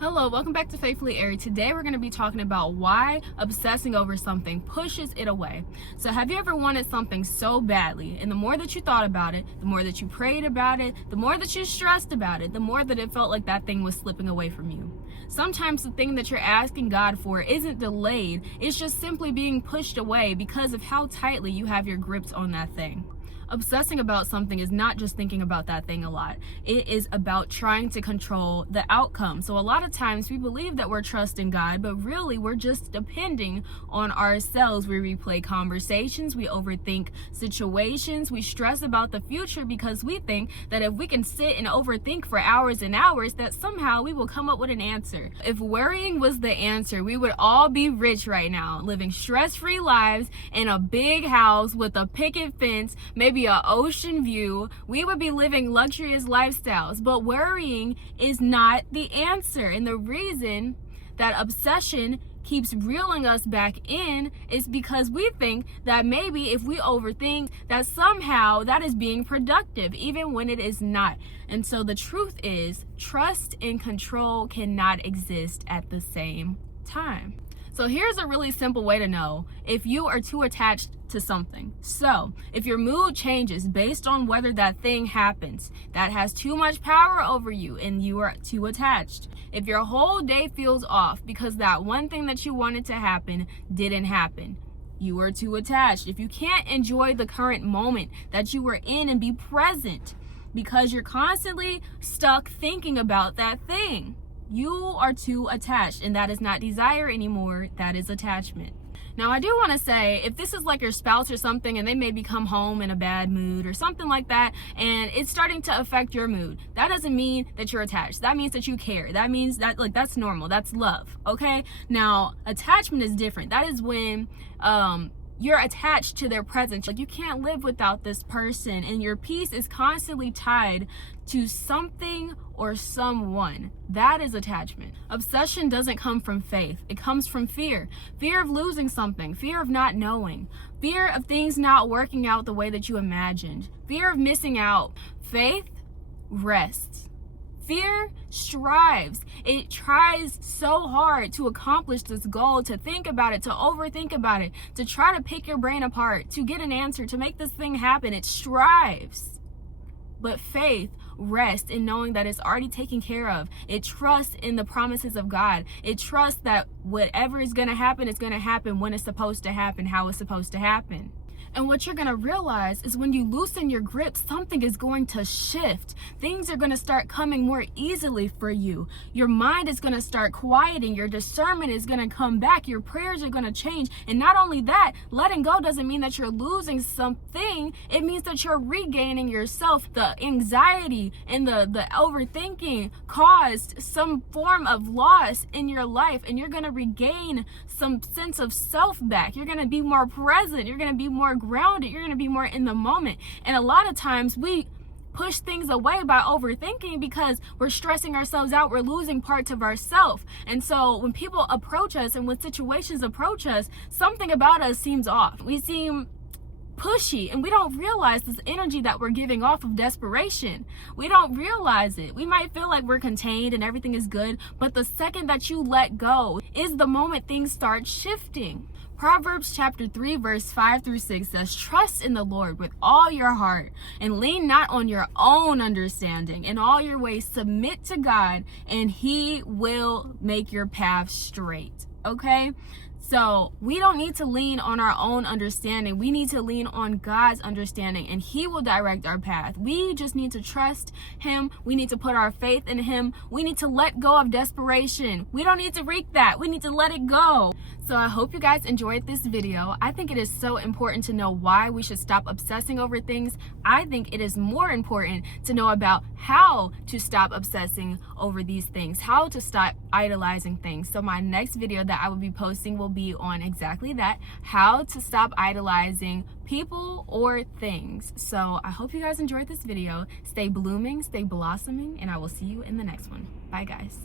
Hello, welcome back to Faithfully Airy. Today we're going to be talking about why obsessing over something pushes it away. So have you ever wanted something so badly, and the more that you thought about it, the more that you prayed about it, the more that you stressed about it, the more that it felt like that thing was slipping away from you? Sometimes the thing that you're asking God for isn't delayed, it's just simply being pushed away because of how tightly you have your grips on that thing. Obsessing about something is not just thinking about that thing a lot. It is about trying to control the outcome. So a lot of times we believe that we're trusting God, but really we're just depending on ourselves. We replay conversations, we overthink situations, we stress about the future because we think that if we can sit and overthink for hours and hours, that somehow we will come up with an answer. If worrying was the answer, we would all be rich right now, living stress-free lives in a big house with a picket fence, maybe an ocean view. We would be living luxurious lifestyles, but worrying is not the answer. And the reason that obsession keeps reeling us back in is because we think that maybe if we overthink, that somehow that is being productive, even when it is not. And so the truth is, trust and control cannot exist at the same time. So here's a really simple way to know if you are too attached to something. So if your mood changes based on whether that thing happens, that has too much power over you and you are too attached. If your whole day feels off because that one thing that you wanted to happen didn't happen, you are too attached. If you can't enjoy the current moment that you were in and be present because you're constantly stuck thinking about that thing, you are too attached, and that is not desire anymore, that is attachment. Now, I do want to say, if this is like your spouse or something and they maybe come home in a bad mood or something like that, and it's starting to affect your mood, that doesn't mean that you're attached. That means that you care. That means that, like, that's normal. That's love, okay? Now, attachment is different. That is when you're attached to their presence. Like, you can't live without this person, and your peace is constantly tied to something or someone. That is attachment. Obsession doesn't come from faith. It comes from fear. Fear of losing something, fear of not knowing, fear of things not working out the way that you imagined, fear of missing out. Faith rests. Fear strives. It tries so hard to accomplish this goal, to think about it, to overthink about it, to try to pick your brain apart, to get an answer, to make this thing happen. It strives. But faith rests in knowing that it's already taken care of. It trusts in the promises of God. It trusts that whatever is going to happen is going to happen when it's supposed to happen, how it's supposed to happen. And what you're going to realize is when you loosen your grip, something is going to shift. Things are going to start coming more easily for you. Your mind is going to start quieting. Your discernment is going to come back. Your prayers are going to change. And not only that, letting go doesn't mean that you're losing something. It means that you're regaining yourself. The anxiety and the overthinking caused some form of loss in your life, and you're going to regain some sense of self back. You're going to be more present. You're going to be more grounded. You're going to be more in the moment. And a lot of times we push things away by overthinking because we're stressing ourselves out. We're losing parts of ourselves. And so when people approach us and when situations approach us, something about us seems off. We seem pushy, and we don't realize this energy that we're giving off of desperation. We don't realize it. We might feel like we're contained and everything is good, but the second that you let go is the moment things start shifting. Proverbs chapter 3 verse 5 through 6 says, "Trust in the Lord with all your heart and lean not on your own understanding. In all your ways submit to God, and He will make your path straight." Okay? So we don't need to lean on our own understanding. We need to lean on God's understanding, and He will direct our path. We just need to trust Him. We need to put our faith in Him. We need to let go of desperation. We don't need to wreak that. We need to let it go. So I hope you guys enjoyed this video. I think it is so important to know why we should stop obsessing over things. I think it is more important to know about how to stop obsessing over these things, how to stop idolizing things. So my next video that I will be posting will be on exactly that, how to stop idolizing people or things. So I hope you guys enjoyed this video. Stay blooming, stay blossoming, and I will see you in the next one. Bye guys.